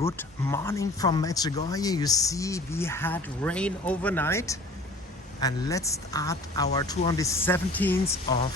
Good morning from Medjugorje. You see, we had rain overnight, and let's start our tour on the 17th of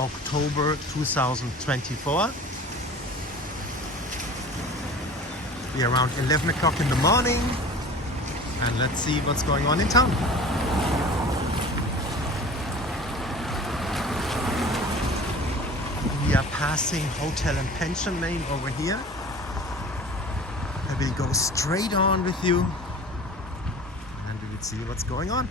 October 2024. We're around 11 o'clock in the morning, and let's see what's going on in town. We are passing Hotel and Pension Lane over here. I will go straight on with you and we will see what's going on.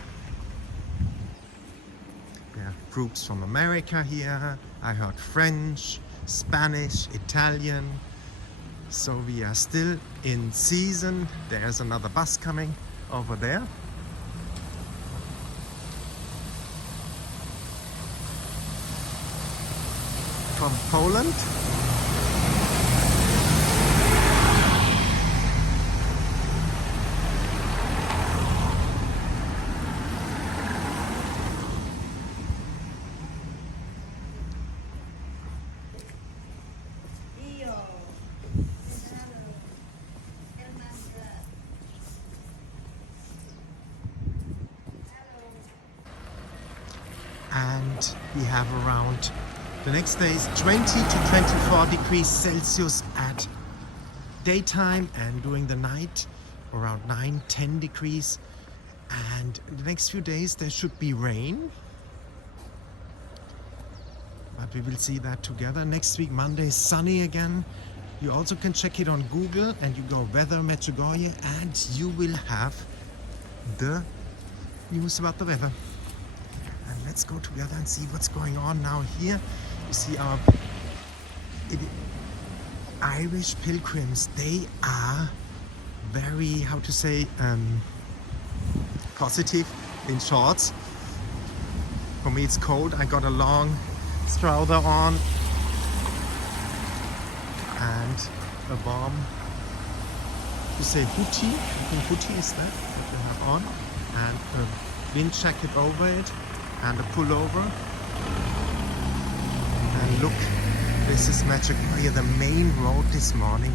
We have groups from America here. I heard French, Spanish, Italian. So we are still in season. There's another bus coming over there. From Poland. And we have around the next day is 20 to 24 degrees Celsius at daytime, and during the night around 9-10 degrees. And the next few days there should be rain, but we will see that together. Next week Monday is sunny again. You also can check it on Google and you go weather Medjugorje and you will have the news about the weather. And let's go together and see what's going on now here. You see our Irish pilgrims. They are very, how to say, positive in shorts. For me it's cold. I got a long trouser on and a warm, you say hoodie? I think hoodie is that you have on, and a wind jacket over it and a pullover. And look, this is Medjugorje, the main road this morning.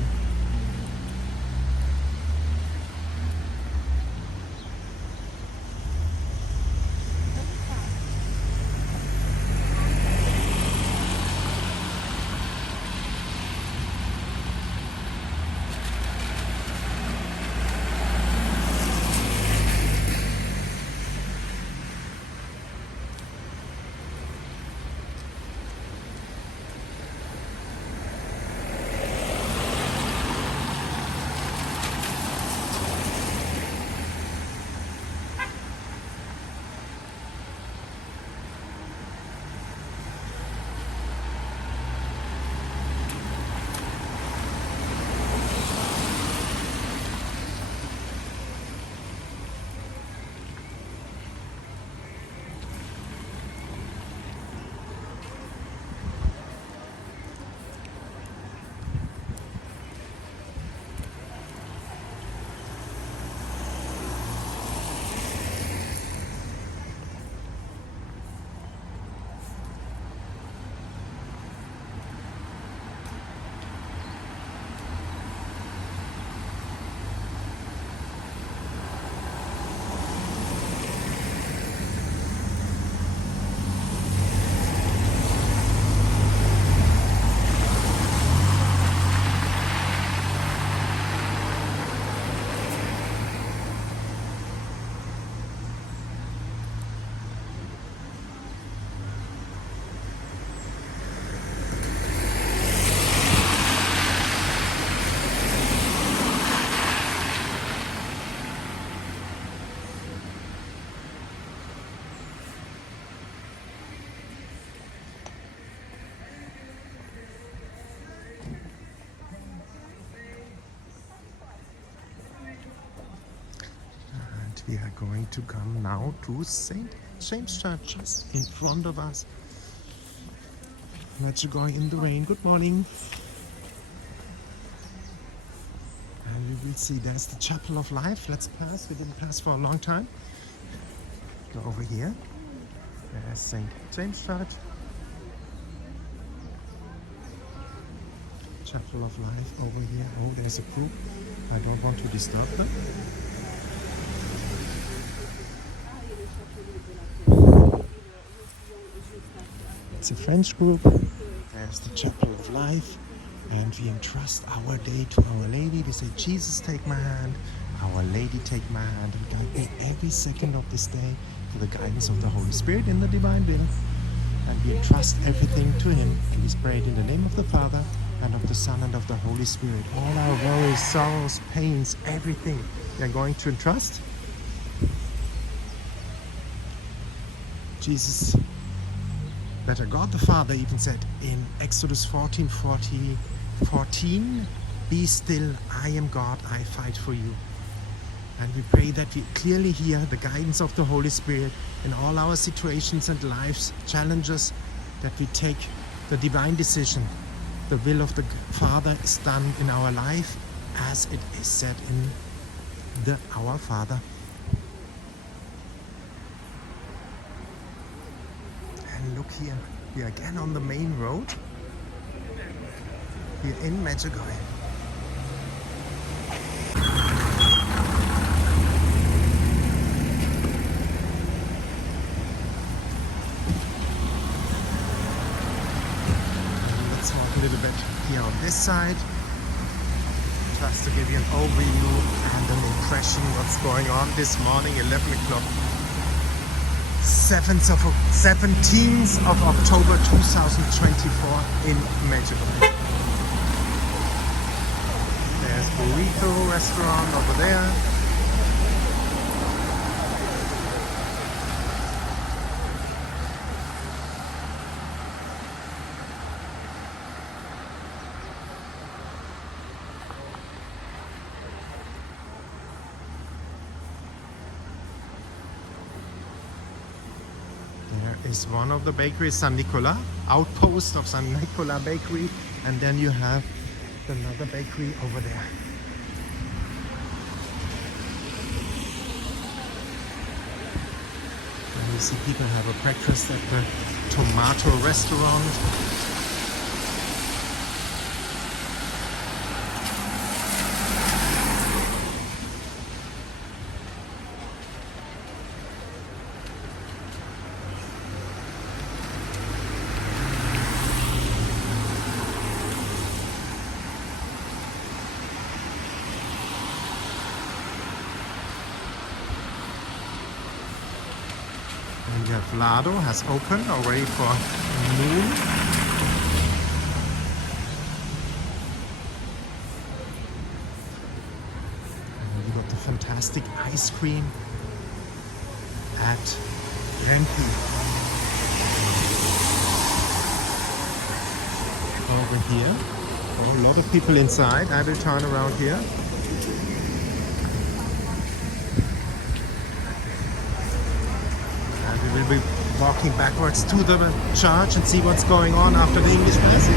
We are going to come now to St. James Church, just in front of us. Medjugorje in the rain. Good morning. And you will see there's the Chapel of Life. Let's pass. We didn't pass for a long time. Go over here. There's St. James Church. Chapel of Life over here. Oh, there's a group I don't want to disturb them. It's a French group. There's the Chapel of Life. And we entrust our day to Our Lady. We say, Jesus, take my hand. Our Lady, take my hand and guide me every second of this day to the guidance of the Holy Spirit in the divine will. And we entrust everything to Him. Please pray it in the name of the Father, and of the Son, and of the Holy Spirit. All our worries, sorrows, pains, everything we are going to entrust. Jesus, better God the Father even said in Exodus 14, be still, I am God, I fight for you. And we pray that we clearly hear the guidance of the Holy Spirit in all our situations and lives, challenges, that we take the divine decision. The will of the Father is done in our life as it is said in the Our Father. And look here, we are again on the main road. We're in Medjugorje. Let's walk a little bit here on this side, just to give you an overview and an impression what's going on this morning, 11 o'clock. 17th of October 2024 in Medjugorje. There's Burrito restaurant over there. Is one of the bakeries, San Nicola, outpost of San Nicola Bakery, and then you have another bakery over there. And you see people have a breakfast at the tomato restaurant. And you have Vlado has opened already for noon. And you got the fantastic ice cream at Renki. Over here. Oh, a lot of people inside. I will turn around here. We'll be walking backwards to the church and see what's going on after the English Mass.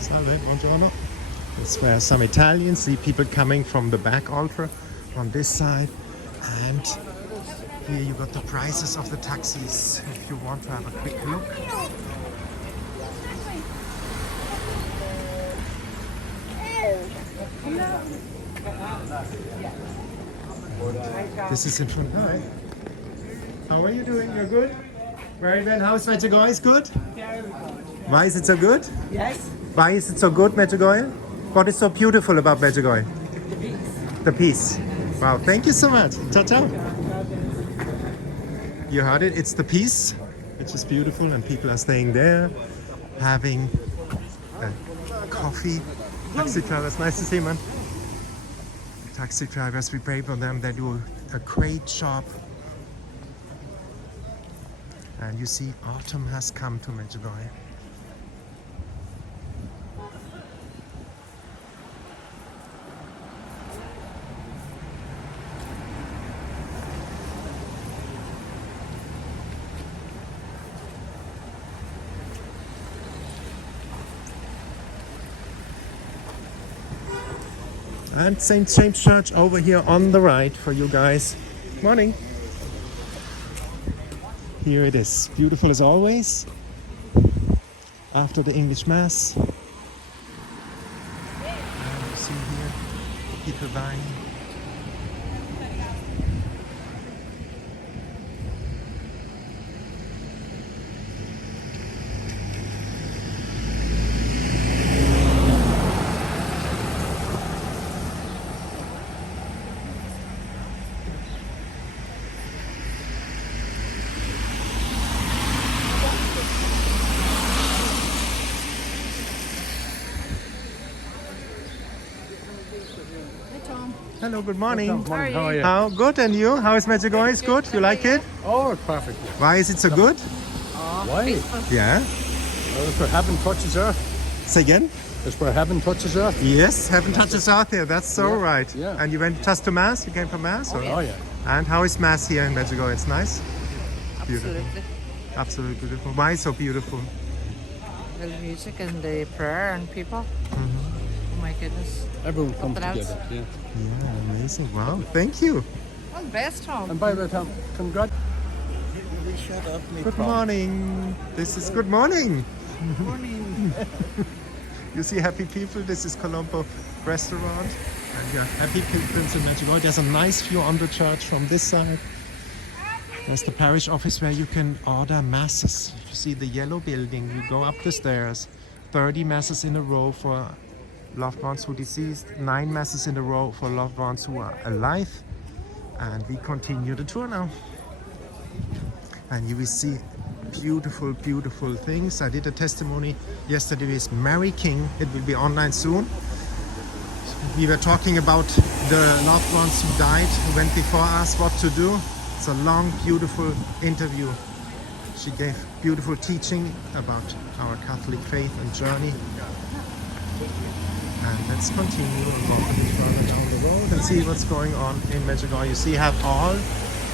Salve, buongiorno. That's where some Italians see people coming from the back altar on this side. And here you got the prices of the taxis if you want to have a quick look. This is in front. Hi. How are you doing? You're good? Very well. How's Medjugorje? Is good? Why is it so good? Yes. Why is it so good, Medjugorje? What is so beautiful about Medjugorje? The peace. The peace. Wow, thank you so much. Ciao, ciao. You heard it, it's the peace, which is beautiful, and people are staying there, having coffee. Taxi drivers, nice to see you, man. Taxi drivers, we pray for them. They do a crate shop. And you see, autumn has come to Medjugorje. And St. James Church over here on the right for you guys. Morning. Here it is, beautiful as always. After the English Mass. And you see here, people buying. Hello, good morning. How are you? How good, and you? How is Medjugorje? It's good? You like it? Oh, it's perfect. Why is it so good? Why? Yeah. Well, it's where heaven touches earth. Say again? It's where heaven touches earth. Yes, heaven touches earth here. That's so Yeah, right. yeah. And you went just to Mass? You came for Mass? Or? Oh, yeah. And how is Mass here in Medjugorje? It's nice? Beautiful. Absolutely. Absolutely beautiful. Why so beautiful? The music and the prayer and people. Oh my goodness. Everyone comes Something else. together. Yeah. Yeah, amazing. Wow, thank you. All the best, Tom. And by the way, Tom, congrats. Good morning. This is good morning. Morning. You see happy people. This is Colombo restaurant. And yeah, happy pilgrims in Medjugorje. There's a nice view on the church from this side. There's the parish office where you can order masses. You see the yellow building. You go up the stairs. 30 masses in a row for loved ones who are deceased. 9 masses in a row for loved ones who are alive. And we continue the tour now. And you will see beautiful, beautiful things. I did a testimony yesterday with Mary King. It will be online soon. We were talking about the loved ones who died, who went before us, what to do. It's a long, beautiful interview. She gave beautiful teaching about our Catholic faith and journey. And let's continue and walk a bit further down the road and see what's going on in Medjugorje. You see, you have all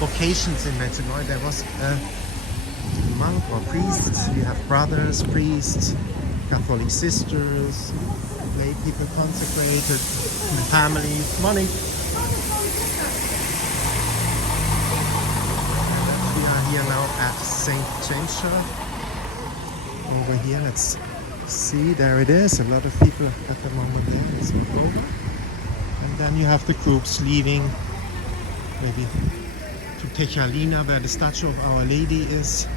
vocations in Medjugorje. There was a monk or priest. We have brothers, priests, Catholic sisters, lay people consecrated, families. Morning. We are here now at St. James Church. Over here, let's see, there it is. A lot of people at the moment there. Let's move over. And then you have the groups leaving, maybe to Techalina, where the statue of Our Lady is.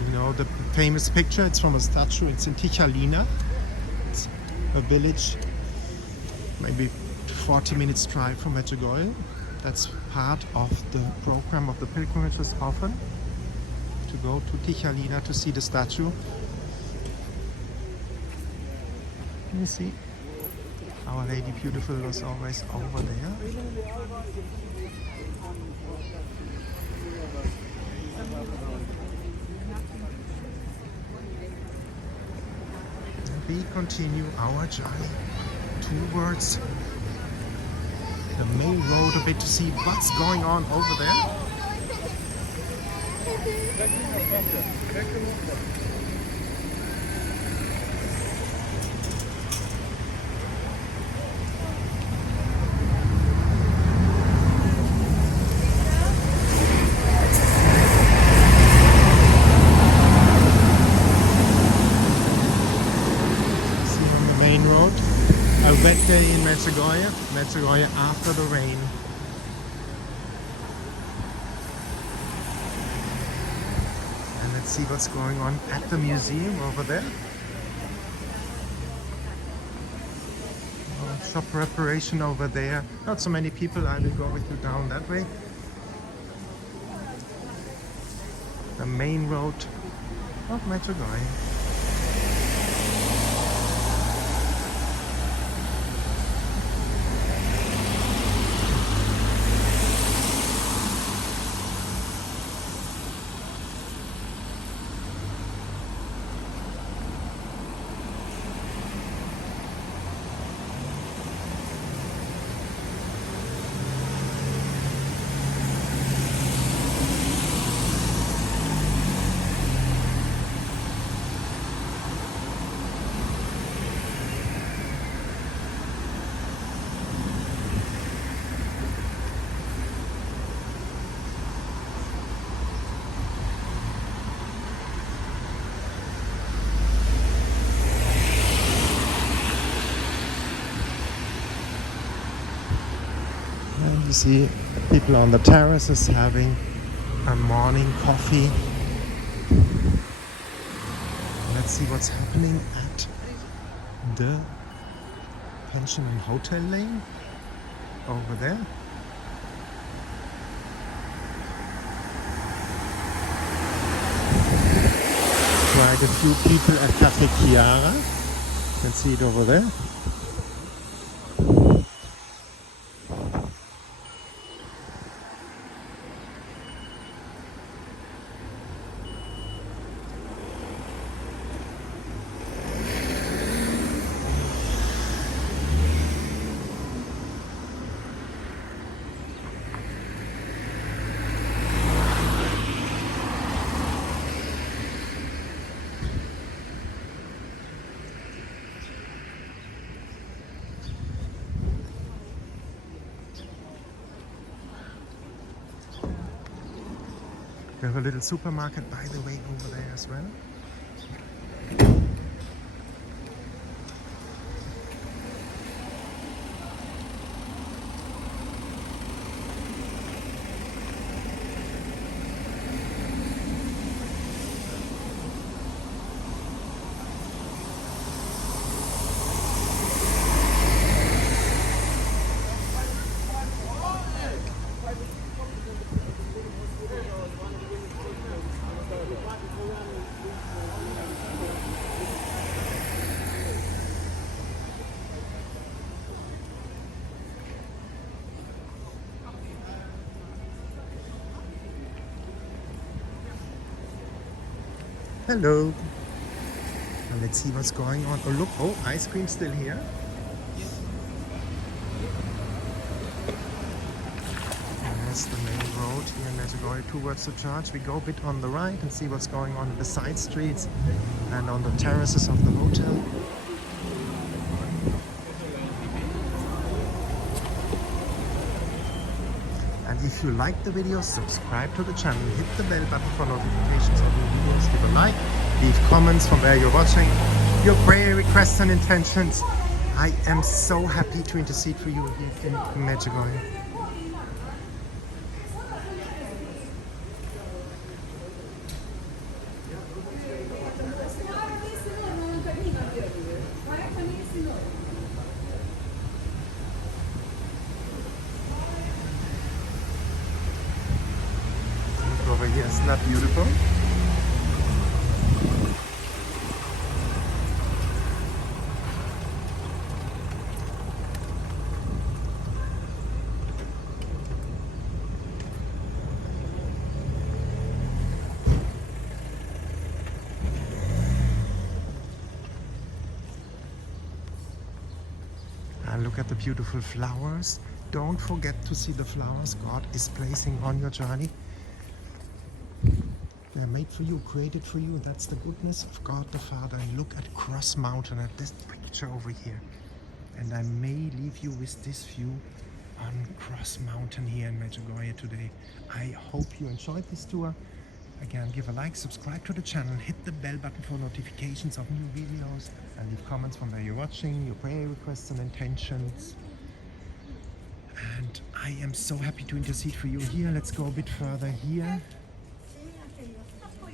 You know, the famous picture, it's from a statue. It's in Techalina. It's a village, maybe 40 minutes drive from Medjugorje. That's part of the program of the pilgrimages often, to go to Techalina to see the statue. You see, Our Lady Beautiful was always over there. And we continue our journey towards the main road a bit to see what's going on over there. See on the main road. A wet day in Medjugorje after the rain. And let's see what's going on at the museum over there. Oh, shop preparation over there. Not so many people. I will go with you down that way. The main road of Medjugorje. And you see people on the terraces having a morning coffee. Let's see what's happening at the pension and hotel lane over there. Quite a few people at Cafe Chiara. You can see it over there. We have a little supermarket, by the way, over there as well. Hello. Now let's see what's going on. Oh look, oh, ice cream still here. That's the main road here in Medjugorje towards the church. We go a bit on the right and see what's going on in the side streets and on the terraces of the hotel. And if you like the video, subscribe to the channel, hit the bell button for notifications of new videos, give a like, leave comments from where you're watching, your prayer requests and intentions. I am so happy to intercede for you here in Medjugorje. Over here, isn't that beautiful? And look at the beautiful flowers. Don't forget to see the flowers God is placing on your journey. They're made for you, created for you. That's the goodness of God the Father. And look at Cross Mountain, at this picture over here. And I may leave you with this view on Cross Mountain here in Medjugorje today. I hope you enjoyed this tour. Again, give a like, subscribe to the channel, hit the bell button for notifications of new videos, and leave comments from where you're watching, your prayer requests and intentions. And I am so happy to intercede for you here. Let's go a bit further here.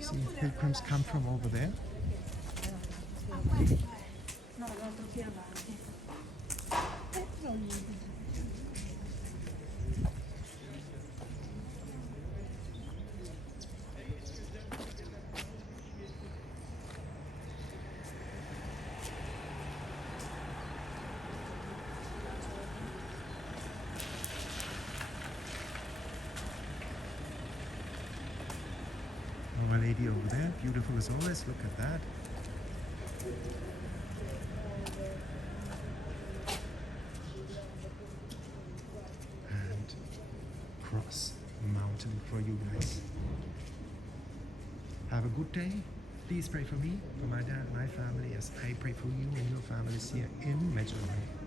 See, pilgrims come from over there. Our Lady over there, beautiful as always, look at that. And Cross Mountain for you guys. Have a good day. Please pray for me, for my dad, my family, as I pray for you and your families here in Medjugorje.